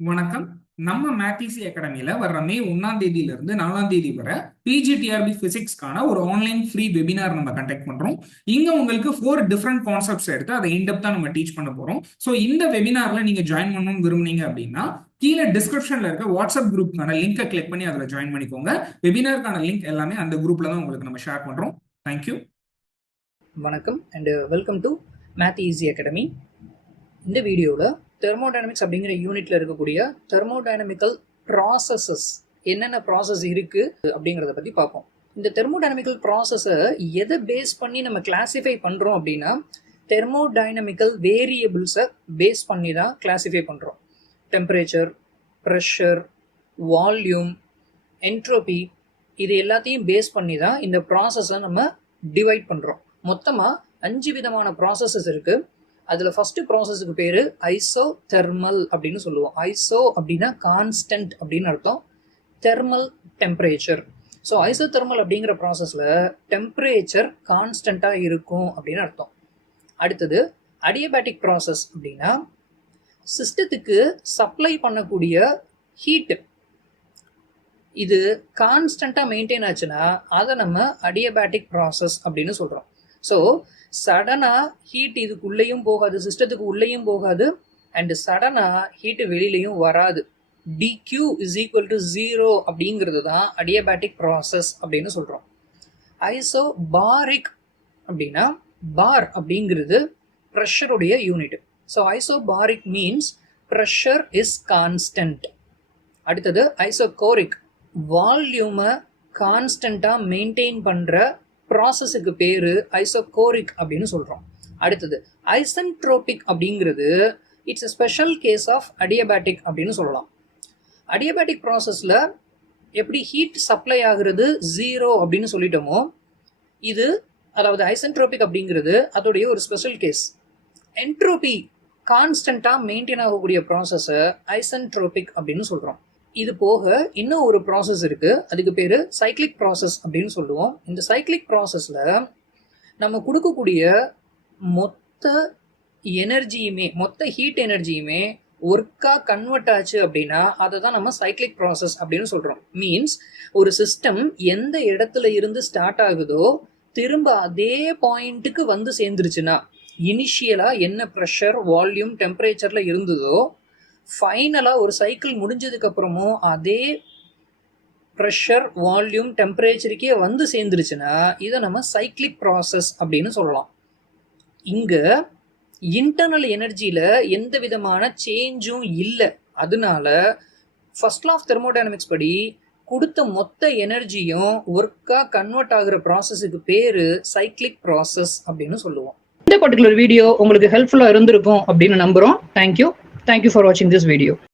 வணக்கம். நம்ம மேத்ஈசி அகாடமியில வர்ற மே 1ஆம் தேதியில இருந்து 4ஆம் தேதி வரை பிஜிடிஆர்பி பிசிக்ஸ்க்கான ஒரு ஆன்லைன் ஃப்ரீ வெபினார் நம்ம கண்டக்ட் பண்றோம். இங்க உங்களுக்கு 4 டிஃப்ரெண்ட் கான்செப்ட்ஸ் எடுத்து அதை இன்டெப்தா நம்ம டீச் பண்ண போறோம். ஸோ இந்த வெபினார்ல நீங்க ஜாயின் பண்ணணும்னு விரும்புனீங்க அப்படின்னா கீழே டிஸ்கிரிப்ஷன்ல இருக்க வாட்ஸ்அப் குரூப்க்கான லிங்கை கிளிக் பண்ணி அதில் ஜாயின் பண்ணிக்கோங்க. வெபினாருக்கான லிங்க் எல்லாமே அந்த குரூப்ல தான் உங்களுக்கு நம்ம ஷேர் பண்றோம். தேங்க்யூ. வணக்கம் அண்ட் வெல்கம் டு மேத்ஈசி அகாடமி. இந்த வீடியோவில் தெர்மோடைனமிக்ஸ் அப்படிங்கிற யூனிட்ல இருக்கக்கூடிய தெர்மோடைனமிக்கல் ப்ராசஸஸ் என்னென்ன ப்ராசஸ் இருக்குது அப்படிங்கிறத பற்றி பார்ப்போம். இந்த தெர்மோடைனமிக்கல் ப்ராசஸை எதை பேஸ் பண்ணி நம்ம கிளாஸிஃபை பண்ணுறோம் அப்படின்னா தெர்மோடைனமிக்கல் வேரியபிள்ஸை பேஸ் பண்ணி தான் கிளாஸிஃபை பண்ணுறோம். டெம்பரேச்சர், ப்ரெஷர், வால்யூம், என்ட்ரோபி இது எல்லாத்தையும் பேஸ் பண்ணி தான் இந்த ப்ராசஸை நம்ம டிவைட் பண்ணுறோம். மொத்தமாக 5 விதமான ப்ராசஸஸ் இருக்குது. அதில் ஃபஸ்ட்டு ப்ராசஸுக்கு பேர் ஐசோதெர்மல் அப்படின்னு சொல்லுவோம். ஐசோ அப்படின்னா கான்ஸ்டன்ட் அப்படின்னு அர்த்தம், தெர்மல் டெம்பரேச்சர். ஸோ ஐசோதெர்மல் அப்படிங்கிற ப்ராசஸில் டெம்பரேச்சர் கான்ஸ்டண்ட்டாக இருக்கும் அப்படின்னு அர்த்தம். அடுத்தது அடியபேட்டிக் ப்ராசஸ் அப்படின்னா சிஸ்டத்துக்கு சப்ளை பண்ணக்கூடிய ஹீட்டு இது கான்ஸ்டண்ட்டாக மெயின்டைன் ஆச்சுன்னா அதை நம்ம அடியபேட்டிக் ப்ராசஸ் அப்படின்னு சொல்கிறோம். ஸோ சடனாக ஹீட் இதுக்குள்ளேயும் போகாது, சிஸ்டத்துக்கு உள்ளேயும் போகாது, அண்டு சடனாக ஹீட்டு வெளியிலையும் வராது. dq இஸ் ஈக்குவல் டு 0 அப்படிங்கிறது தான் அடியபேட்டிக் ப்ராசஸ் அப்படின்னு சொல்கிறோம். ஐசோபாரிக் அப்படின்னா பார் அப்படிங்கிறது ப்ரெஷருடைய unit. So isobaric means pressure is constant. அடுத்தது ஐசோகோரிக், வால்யூமை கான்ஸ்டண்ட்டாக மெயின்டைன் பண்ணுற ப்ராசஸுக்கு பேர் ஐசோகோரிக் அப்படின்னு சொல்கிறோம். அடுத்தது ஐசென்ட்ரோபிக் அப்படிங்கிறது it's a special case of adiabatic அப்படின்னு சொல்லலாம். அடியபேட்டிக் ப்ராசஸில் எப்படி ஹீட் சப்ளை ஆகுறது 0 அப்படின்னு சொல்லிட்டோமோ இது, அதாவது ஐசென்ட்ரோபிக் அப்படிங்கிறது அதோடைய ஒரு ஸ்பெஷல் கேஸ். என்ட்ரோபி கான்ஸ்டண்ட்டாக மெயின்டைன் ஆகக்கூடிய ப்ராசஸை ஐசென்ட்ரோபிக் அப்படின்னு சொல்கிறோம். இது போக இன்னும் ஒரு ப்ராசஸ் இருக்குது, அதுக்கு பேர் சைக்ளிக் ப்ராசஸ் அப்படின்னு சொல்லுவோம். இந்த சைக்ளிக் ப்ராசஸில் நம்ம கொடுக்கக்கூடிய மொத்த எனர்ஜியுமே, மொத்த ஹீட் எனர்ஜியுமே ஒர்க்காக கன்வெர்ட் ஆச்சு அப்படின்னா அதை தான் நம்ம சைக்ளிக் ப்ராசஸ் அப்படின்னு சொல்கிறோம். மீன்ஸ் ஒரு சிஸ்டம் எந்த இடத்துல இருந்து ஸ்டார்ட் ஆகுதோ திரும்ப அதே பாயிண்ட்டுக்கு வந்து சேர்ந்துருச்சுன்னா, இனிஷியலாக என்ன ப்ரெஷர், வால்யூம், டெம்பரேச்சரில் இருந்ததோ ஃபைனலாக ஒரு சைக்கிள் முடிஞ்சதுக்கு அப்புறமும் அதே ப்ரெஷர், வால்யூம், டெம்பரேச்சருக்கே வந்து சேர்ந்துருச்சுன்னா இதை நம்ம சைக்ளிக் ப்ராசஸ் அப்படின்னு சொல்லலாம். இங்கே இன்டர்னல் எனர்ஜியில் எந்த விதமான சேஞ்சும் இல்லை. அதனால ஃபர்ஸ்ட் லா ஆஃப் தெர்மோடைனமிக்ஸ் படி கொடுத்த மொத்த எனர்ஜியும் ஒர்க்காக கன்வெர்ட் ஆகிற ப்ராசஸுக்கு பேர் சைக்ளிக் ப்ராசஸ் அப்படின்னு சொல்லுவோம். இந்த பர்டிகுலர் வீடியோ உங்களுக்கு ஹெல்ப்ஃபுல்லாக இருந்திருக்கும் அப்படின்னு நம்புகிறோம். Thank you for watching this video.